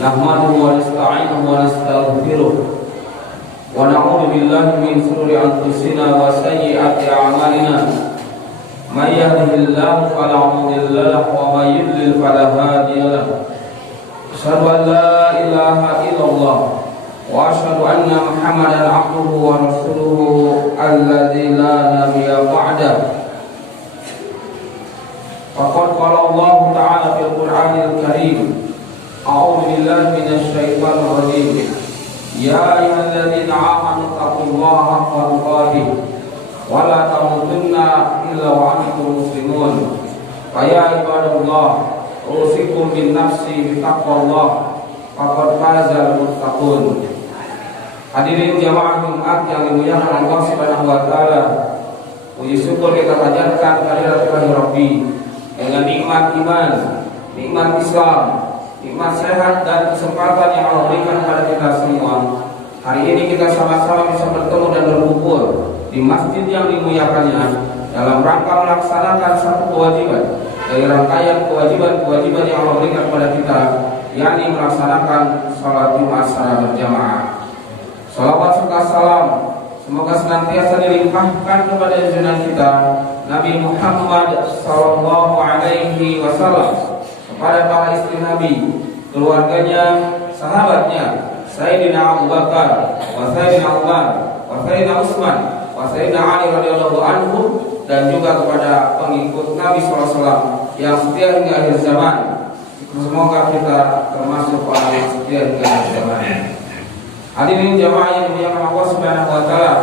نحمده ونستعينه ونستغفره ونعوذ بالله من شرور أنفسنا وسيئات أعمالنا من يهده الله فلا مضل له ومن يضلل فلا هادي له أشهد أن لا إله إلا الله وأشهد أن محمدا عبده ورسوله الذي لا نبي بعده فقد قال الله تعالى في القرآن الكريم أعوذ بالله من الشيطان الرجيم يا أيها الذين آمنوا اتقوا الله حق تقاته ولا تموتن إلا وأنتم مسلمون فيا عباد الله أوصيكم بالنفس بتقوى الله فقد فاز المتقون. Hadirin jamaah Jumat yang dimuliakan Allah Subhanahu wa taala. Puji syukur kita panjatkan kehadirat Ilahi Rabbi dengan nikmat iman, nikmat Islam, nikmat sehat dan kesempatan yang Allah berikan kepada kita semua. Hari ini kita sama-sama bisa bertemu dan berkumpul di masjid yang dimuliakannya dalam rangka melaksanakan satu kewajiban dari rangkaian kewajiban-kewajiban yang Allah berikan kepada kita, yakni melaksanakan sholat Jumat secara berjamaah. Salawat serta salam semoga senantiasa dilimpahkan kepada junjungan kita Nabi Muhammad sallallahu alaihi wasallam, kepada para istri Nabi, keluarganya, sahabatnya, Sayyidina Abu Bakar, wa Sayyidina Umar, wa Sayyidina Utsman, wa Sayyidina Ali radhiyallahu anhu, dan juga kepada pengikut Nabi sallallahu alaihi wasallam yang setia hingga akhir zaman. Semoga kita termasuk orang yang setia hingga akhir zaman. Hadirin jamaah yang dimuliakan Allah Subhanahu wa taala,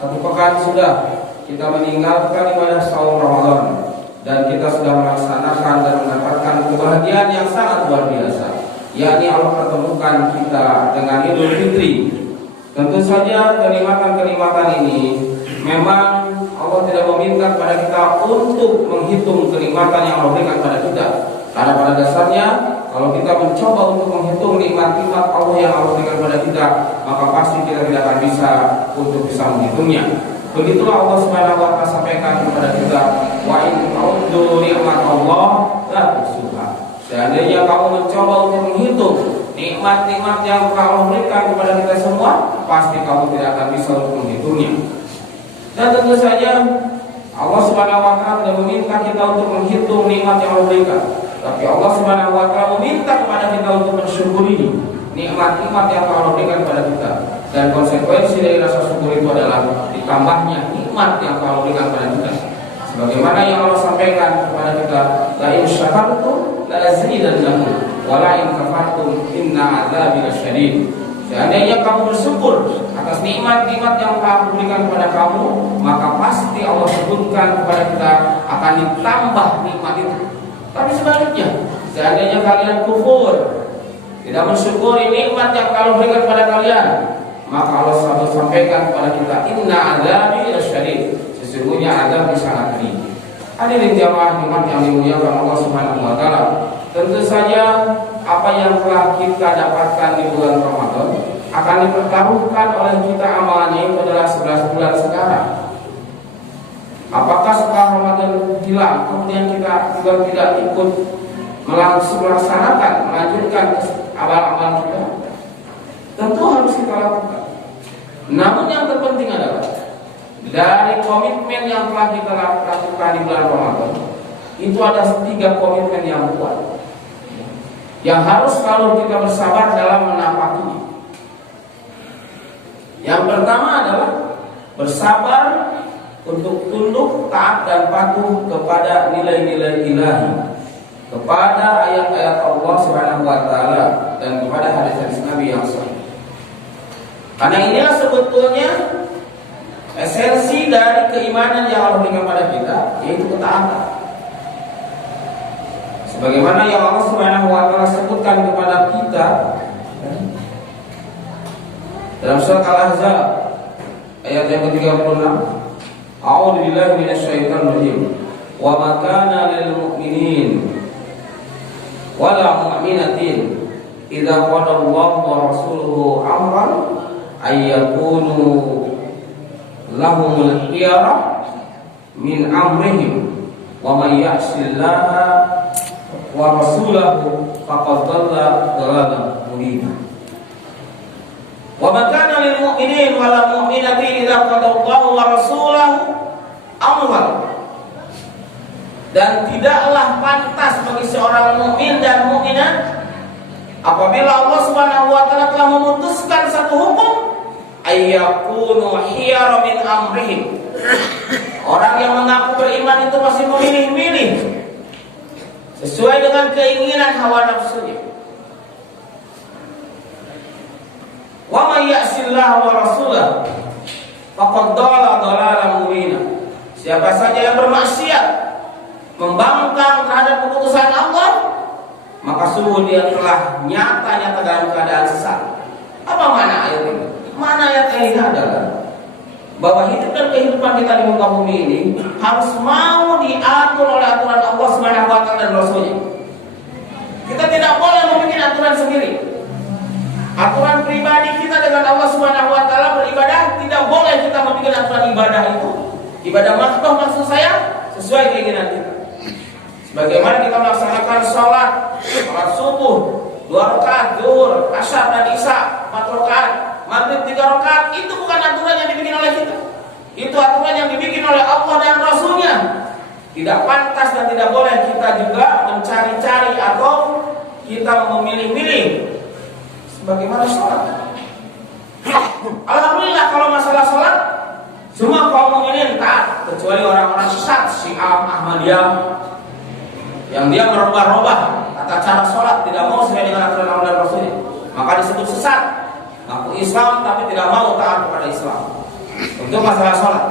satu pekan sudah kita meninggalkan ibadah saum Ramadan dan kita sudah melaksanakan dan mendapatkan kebahagiaan yang sangat luar biasa, yakni Allah pertemukan kita dengan Idul Fitri. Tentu saja kenikmatan-kenikmatan ini memang Allah tidak meminta kepada kita untuk menghitung kenikmatan yang Allah berikan kepada kita, karena pada dasarnya kalau kita mencoba untuk menghitung nikmat-nikmat Allah yang Allah berikan kepada kita, maka pasti kita tidak akan bisa untuk bisa menghitungnya. Begitulah Allah Subhanahu wa taala sampaikan kepada kita, wa in ta'uddu ni'mat Allah la tuhsuha. Seandainya kamu mencoba untuk menghitung nikmat-nikmat yang Allah berikan kepada kita semua, pasti kamu tidak akan bisa untuk menghitungnya. Dan tentu saja Allah Subhanahu wa taala tidak meminta kita untuk menghitung nikmat yang Allah berikan, tapi Allah Subhanahu wa taala meminta kepada kita untuk mensyukuri nikmat-nikmat yang Allah berikan kepada kita. Dan konsekuensi dari rasa syukur itu adalah ditambahnya nikmat yang Allah berikan kepada kita. Sebagaimana yang Allah sampaikan kepada kita, la in syakartum la azidannakum wa la in kafartum inna adzabi lasyadid. Seandainya kamu bersyukur atas nikmat-nikmat yang Allah berikan kepada kamu, maka pasti Allah sebutkan kepada kita akan ditambah nikmat itu. Tapi sebaliknya, seandainya kalian kufur, tidak mensyukuri nikmat yang Allah berikan kepada kalian, maka Allah selalu sampaikan kepada kita, inna adzabi lasyadid, sesungguhnya azab sangat pedih. Hadirin jamaah Jumat yang dimuliakan Allah Subhanahu wa taala, tentu saja apa yang telah kita dapatkan di bulan Ramadan akan dipertaruhkan oleh kita amalannya itu adalah 11 bulan sekarang. Apakah setelah Ramadan hilang kemudian kita juga tidak ikut melaksanakan, melanjutkan amal-amal kita? Tentu harus kita lakukan. Namun yang terpenting adalah dari komitmen yang telah kita lakukan di bulan Ramadan, itu ada 3 komitmen yang kuat yang harus selalu kita bersabar dalam menapakinya. Yang pertama adalah bersabar untuk tunduk, taat dan patuh kepada nilai-nilai ilahi, kepada ayat-ayat Allah Subhanahu wa taala dan kepada hadis-hadis Nabi yang sahih. Karena inilah sebetulnya esensi dari keimanan yang Allah berikan kepada kita, yaitu ketaatan. Sebagaimana yang Allah Subhanahu wa taala sebutkan kepada kita dalam surat Al-Ahzab ayat yang ke-36, A'udzu billahi minasyaitonir rajim. Wa ma kana lil mu'minin wa la mu'minatin idza qada Allahu wa rasuluhu amran ay yakunu lahumul khiyarah min amrihim wa may ya'sillaha wa rasulahu faqad dhalla dhalalan seorang mukmin dan mukminah apabila Allah Subhanahu wa taala telah memutuskan satu hukum, ayyakunu khiyara min amrihim. Orang yang mengaku beriman itu masih memilih-milih sesuai dengan keinginan hawa nafsunya. Wa may ya'sillaha wa rasulahu faqad dhalla dhalalan mubina. Siapa saja yang bermaksiat, membangkang terhadap keputusan Allah, maka sungguh dia telah nyata-nyata dalam keadaan sesat. Apa makna ayat ini? Makna ayat ini adalah bahwa hidup dan kehidupan kita di muka bumi ini harus mau diatur oleh aturan Allah Subhanahu wa taala dan Rasulnya. Kita tidak boleh membuat aturan sendiri. Aturan pribadi kita dengan Allah Subhanahu wa taala beribadah, tidak boleh kita membuat aturan ibadah itu. Ibadah makhluk maksud saya sesuai keinginan kita. Sebagaimana kita melaksanakan sholat subuh 2 rakaat, zuhur, asar dan isya 4 rakaat, maghrib 3 rakaat, itu bukan aturan yang dibikin oleh kita. Itu aturan yang dibikin oleh Allah dan Rasulnya. Tidak pantas dan tidak boleh kita juga mencari-cari atau kita memilih-milih sebagaimana sholat. Alhamdulillah kalau masalah sholat semua kaum mukminin taat, kecuali orang-orang sesat, Syiah, Ahmadiyah, yang dia merubah-rubah tata cara sholat, tidak mau sesuai dengan aturan Allah dan Rasulnya, maka disebut sesat. Ngaku Islam tapi tidak mau taat kepada Islam. Untuk masalah sholat.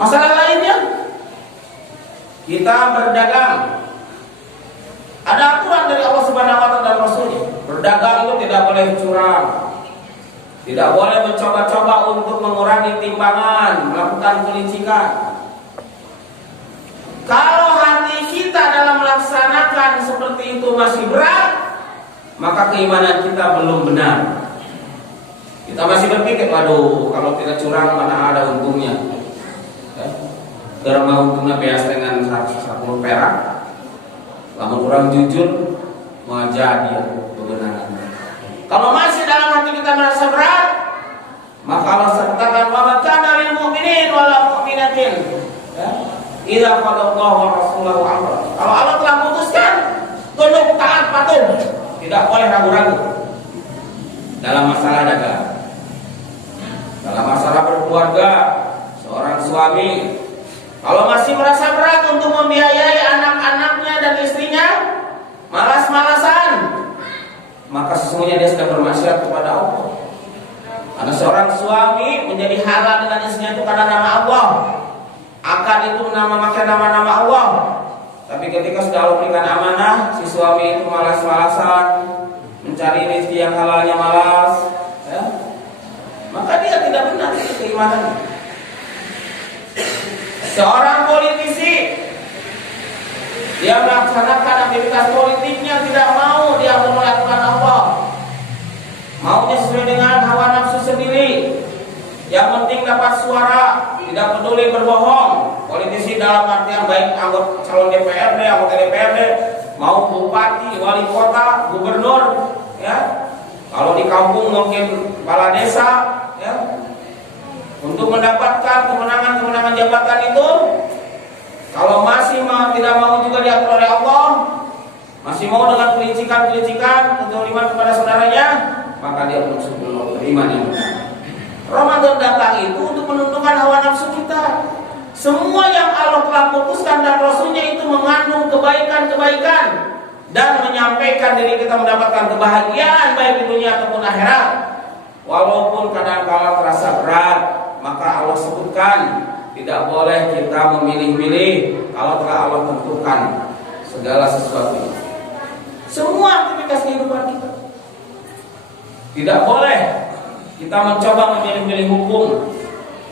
Masalah lainnya, kita berdagang. Ada aturan dari Allah Subhanahu wa taala dan Rasulnya. Berdagang itu tidak boleh curang, tidak boleh mencoba-coba untuk mengurangi timbangan, melakukan kelicikan. Kalau hati kita dalam melaksanakan seperti itu masih berat, maka keimanan kita belum benar. Kita masih berpikir, waduh, kalau tidak curang mana ada untungnya. Karena untungnya biasa dengan 110 perak. Lama kurang jujur, mau jadi kebenaran. Kalau masih dalam hati kita merasa berat, maka Allah sertakan wa kana lil mu'minin wal mu'minatin. Idza qadallahu wa rasuluhu amra. Kalau Allah telah memutuskan, tunduk taat patuh, tidak boleh ragu-ragu. Dalam masalah dagang, dalam masalah berkeluarga, seorang suami kalau masih merasa berat untuk membiayai anak-anaknya dan istrinya, malas-malasan, maka sesungguhnya dia sedang bermaksiat kepada Allah. Karena seorang suami menjadi halal dengan istrinya itu karena nama Allah. Akad itu memakai nama-nama Allah. Tapi ketika sudah Allah berikan amanah, si suami itu malas-malasan, mencari rezeki yang halalnya malas, ya, maka dia tidak benar itu keimanannya. Seorang politisi, dia melaksanakan aktivitas politiknya tidak mau dia melakukan Allah, maunya sesuai dengan hawa nafsu sendiri. Yang penting dapat suara, tidak peduli berbohong. Politisi dalam artian baik anggota calon DPRD, anggota DPRD, mau bupati, wali kota, gubernur, ya. Kalau di kampung mungkin kepala desa, ya. Untuk mendapatkan kemenangan-kemenangan jabatan itu, kalau masih tidak mau juga diatur oleh Allah, masih mau dengan kelicikan-kelicikan, kezaliman kepada saudaranya, maka dia belum beriman yang benar. Ramadan datang itu untuk menentukan hawa nafsu kita. Semua yang Allah telah putuskan dan Rasulnya itu mengandung kebaikan-kebaikan dan menyampaikan diri kita mendapatkan kebahagiaan baik di dunia ataupun akhirat. Walaupun kadang-kala terasa berat, maka Allah sebutkan tidak boleh kita memilih-milih kalau telah Allah tentukan segala sesuatu. Semua aktivitas kehidupan kita tidak boleh kita mencoba memilih-milih hukum,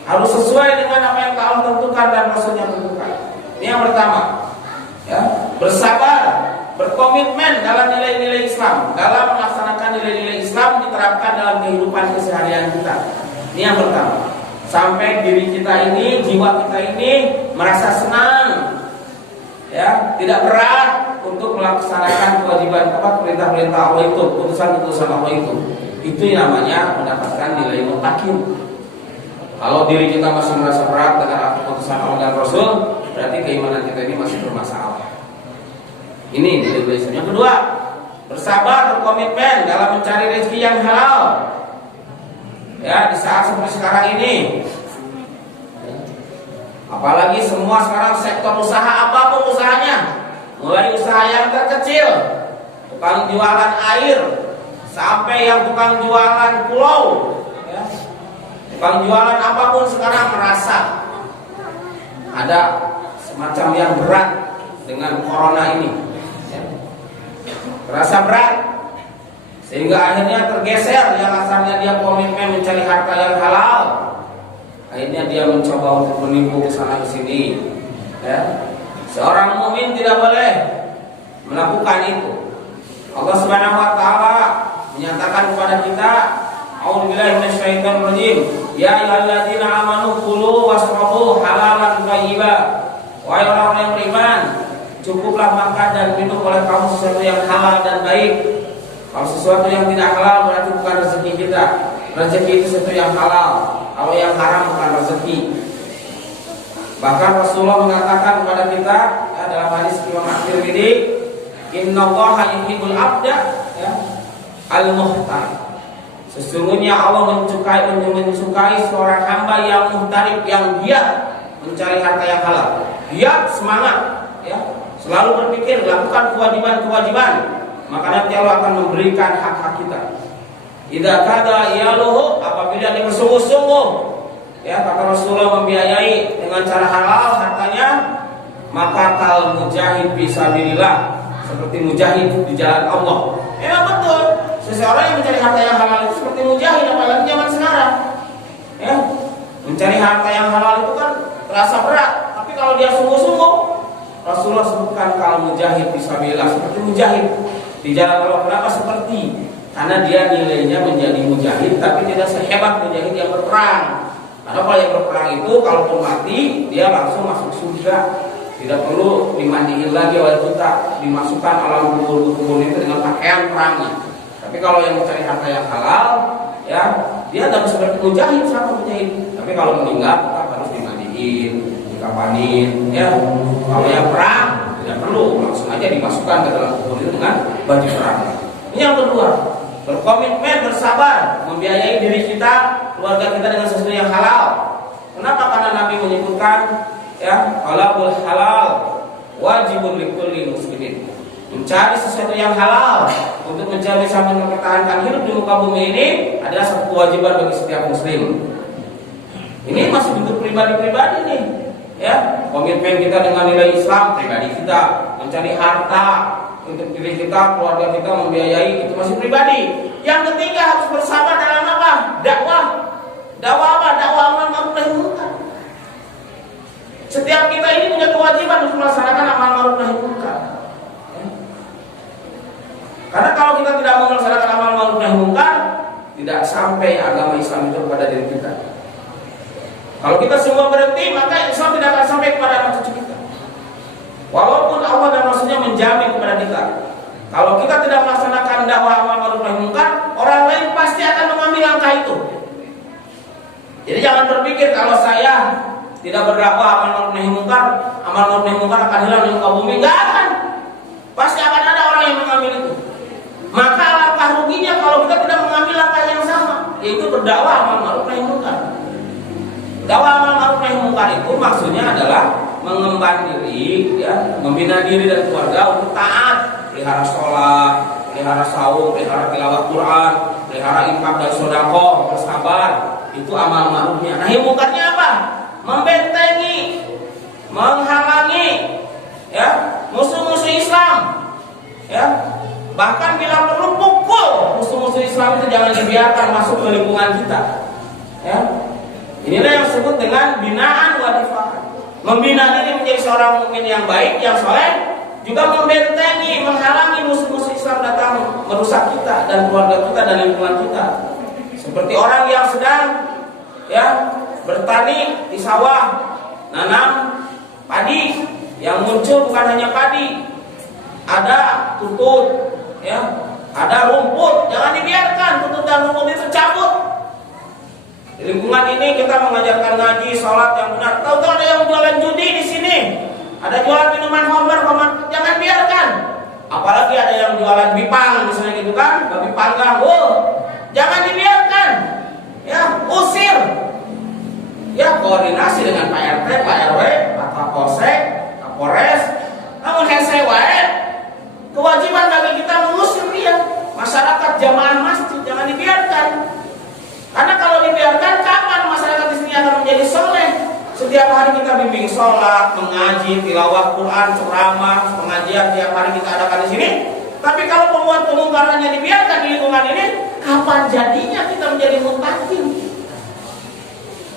harus sesuai dengan apa yang Allah tentukan dan Rasulnya tentukan. Ini yang pertama, ya, bersabar, berkomitmen dalam nilai-nilai Islam, dalam melaksanakan nilai-nilai Islam diterapkan dalam kehidupan keseharian kita. Ini yang pertama. Sampai diri kita ini, jiwa kita ini merasa senang, ya, tidak berat untuk melaksanakan kewajiban perintah-perintah Allah itu, putusan-putusan Allah itu. Itu yang namanya mendapatkan nilai muttaqin. Kalau diri kita masih merasa berat dengan keputusan Allah dan Rasul, berarti keimanan kita ini masih bermasalah. Ini yang kedua, bersabar, berkomitmen dalam mencari rezeki yang halal. Ya, di saat seperti sekarang ini, apalagi semua sekarang sektor usaha apapun usahanya, mulai usaha yang terkecil, tukang jualan air, sampai yang tukang jualan pulau, ya, tukang jualan apapun sekarang merasa ada semacam yang berat dengan corona ini, ya. Terasa berat, sehingga akhirnya tergeser yang asalnya dia komitmen mencari harta yang halal, akhirnya dia mencoba untuk menipu ke sana ke sini, ya. Seorang mukmin tidak boleh melakukan itu. Allah Subhanahu wa taala menyatakan kepada kita, a'udzubillahi minasyaitonir rajim, ya ayyuhalladzina amanu kulu washrabu halalan thayyiban. Wahai orang yang beriman, cukuplah makan dan minum oleh kamu sesuatu yang halal dan baik. Kalau sesuatu yang tidak halal berarti bukan rezeki kita. Rezeki itu sesuatu yang halal. Kalau yang haram bukan rezeki. Bahkan Rasulullah mengatakan kepada kita, ya, dalam hadis Imam At-Tirmidzi, innallaha yuhibbul abda, ya, al-muhtar. Sesungguhnya Allah mensukai seorang hamba yang muhtarib, yang giat mencari harta yang halal. Giat, semangat, ya, selalu berpikir lakukan kewajiban-kewajiban, maka nanti Allah akan memberikan hak-hak kita. Idza kada yaluhu, apabila dia bersungguh-sungguh, ya, kata Rasulullah, membiayai dengan cara halal hartanya, maka kal mujahid fisabilillah, seperti mujahid di jalan Allah. Memang betul, seseorang yang mencari harta yang halal itu seperti mujahid, apalagi zaman sekarang, ya. Mencari harta yang halal itu kan terasa berat, tapi kalau dia sungguh-sungguh, Rasulullah sebutkan kal mujahid fisabilillah, seperti mujahid di jalan Allah. Kenapa seperti? Karena dia nilainya menjadi mujahid, tapi tidak sehebat mujahid yang berperang. Karena kalau yang berperang itu, kalaupun mati, dia langsung masuk surga, tidak perlu dimandiin lagi oleh kita, dimasukkan alam kubur itu dengan pakaian perangnya. Tapi kalau yang mencari harta yang halal, ya, dia tidak seperti mujahid, sama mujahid. Tapi kalau meninggal, tetap harus dimandiin, dikafanin, ya. Kalau yang perang tidak perlu, langsung aja dimasukkan ke dalam kubur itu dengan baju perang. Ini yang kedua, berkomitmen, bersabar, membiayai diri kita, keluarga kita dengan sesuatu yang halal. Kenapa? Karena Nabi menyebutkan, ya, halal wajibun likulli muslimin. Mencari sesuatu yang halal untuk mencari sambil mempertahankan hidup di muka bumi ini adalah satu kewajiban bagi setiap muslim. Ini masih bentuk pribadi-pribadi nih, ya. Komitmen kita dengan nilai Islam, pribadi kita mencari harta untuk diri kita, keluarga kita, membiayai, itu masih pribadi. Yang ketiga, harus bersabar dalam apa? Dakwah. Dakwah apa? Dakwah amar ma'ruf nahi munkar. Setiap kita ini punya kewajiban untuk melaksanakan amar ma'ruf nahi munkar. Karena kalau kita tidak mau melaksanakan amar ma'ruf nahi munkar, tidak sampai agama Islam itu kepada diri kita. Kalau kita semua berhenti, maka Islam tidak akan sampai kepada anak cucu kita. Walaupun Allah dan Rasulnya menjamin kepada kita, kalau kita tidak melaksanakan dakwah amar ma'ruf nahi munkar, orang lain pasti akan mengambil langkah itu. Jadi jangan berpikir kalau saya tidak berdakwah amar ma'ruf nahi munkar, amar ma'ruf nahi munkar akan hilang di muka bumi. Enggak akan. Pasti akan ada orang yang mengambil itu. Maka langkah ruginya kalau kita tidak mengambil langkah yang sama, yaitu berdakwah amar ma'ruf nahi munkar. Dakwah amar ma'ruf nahi munkar itu maksudnya adalah mengemban diri, ya, membina diri dan keluarga untuk taat, pelihara sholat, pelihara saum, pelihara tilawah Quran, pelihara infak dan sedekah, bersabar. Itu amal ma'rufnya. Nahi munkarnya apa? Membentengi, menghalangi, ya, musuh-musuh Islam, ya. Bahkan bila perlu pukul musuh-musuh Islam itu jangan dibiarkan masuk ke lingkungan kita, ya. Inilah yang disebut dengan binaan wa difa'an. Membina diri menjadi seorang mukmin yang baik, yang soleh, juga membentengi, menghalangi musuh-musuh Islam datang merusak kita dan keluarga kita dan lingkungan kita. Seperti orang yang sedang, ya, bertani di sawah, nanam padi, yang muncul bukan hanya padi, ada tutut, ya, ada rumput. Jangan dibiarkan tutut dan rumput itu cabut. Di lingkungan ini kita mengajarkan ngaji, sholat yang benar. Tahu-tahu ada yang jualan judi di sini, ada jualan minuman homer, jangan biarkan. Apalagi ada yang jualan bipang misalnya gitu kan, babi panggang. Jangan dibiarkan. Ya, usir. Ya, koordinasi dengan Pak RT, Pak RW, Pak Kapolsek, Kapolres. Namun hese wae. Kewajiban bagi kita mengusir dia. Masyarakat jamaah masjid jangan dibiarkan. Karena kalau dibiarkan, kapan masyarakat di sini akan menjadi soleh? Setiap hari kita bimbing sholat, mengaji, tilawah Quran, ceramah, pengajian tiap hari kita adakan di sini. Tapi kalau pembuat pemungkarannya dibiarkan di lingkungan ini, kapan jadinya kita menjadi mutakin?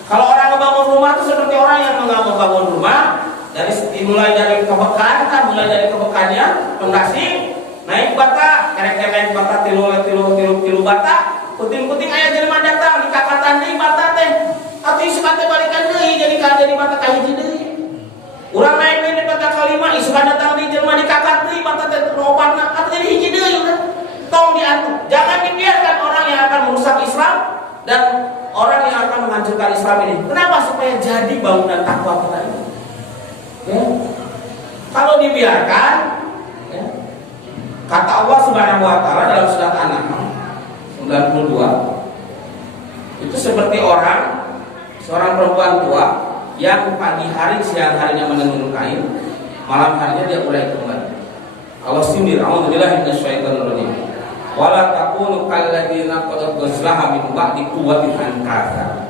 Kalau orang ngebangun rumah itu seperti orang yang membangun rumah, mulai dari kebekan, mulai dari kebekannya, pondasi, naik bata, kerek-kerek bata, tilu bata, puting-puting ayah jelema datang, dikakatan deui bata teh. Atuh isukan teh balikan deui jadi bata ka hiji deui. Urang naik deui di bata kalima, isukan datang di jelema dikakat deui bata teh obatna, atuh jadi hiji deui urang. Tong diatur. Jangan dibiarkan orang yang akan merusak Islam dan orang yang akan menghancurkan Islam ini. Kenapa? Supaya jadi bangunan takwa kita ini. Ya. Kalau dibiarkan, ya, kata Allah Subhanahu wa taala dalam surat An-Nahl 92, itu seperti seorang perempuan tua yang pagi hari siang harinya menenun kain, malam harinya dia urai kembali. Allah sindir, a'udzubillahi minasyaitonir rajim. Wala takunu kalladzina qad ghaslaha min ba'di quwwatin ankasa.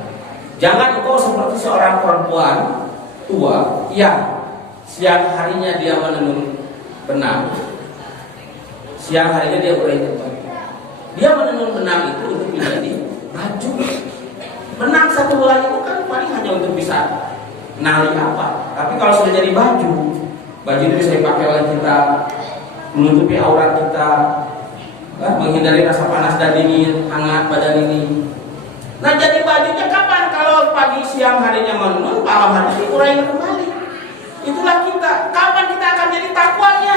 Jangan engkau seperti seorang perempuan tua yang siang harinya dia menenun benang, siang harinya dia urai kembali. Dia menenun benang itu untuk menjadi baju. Benang satu helai itu kan paling hanya untuk bisa nali apa. Tapi kalau sudah jadi baju itu bisa dipakai oleh kita, menutupi aurat kita, menghindari rasa panas dan dingin, hangat badan ini. Nah, jadi bajunya kapan? Kalau pagi siang harinya menenun, malam hari diurai kembali. Itulah kita. Kapan kita akan jadi takwanya?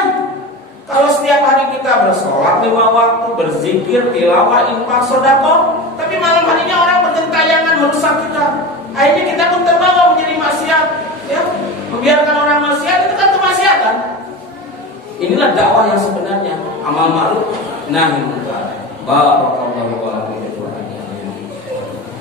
Kalau setiap hari kita bersolat 5 waktu, berzikir, tilawah, infak, sedekah, tapi malam harinya orang bergentayangan merusak kita. Akhirnya kita pun terbawa menjadi maksiat, ya. Membiarkan orang maksiat itu kan kemaksiatan. Inilah dakwah yang sebenarnya, amal ma'ruf nahi munkar. Barakallahu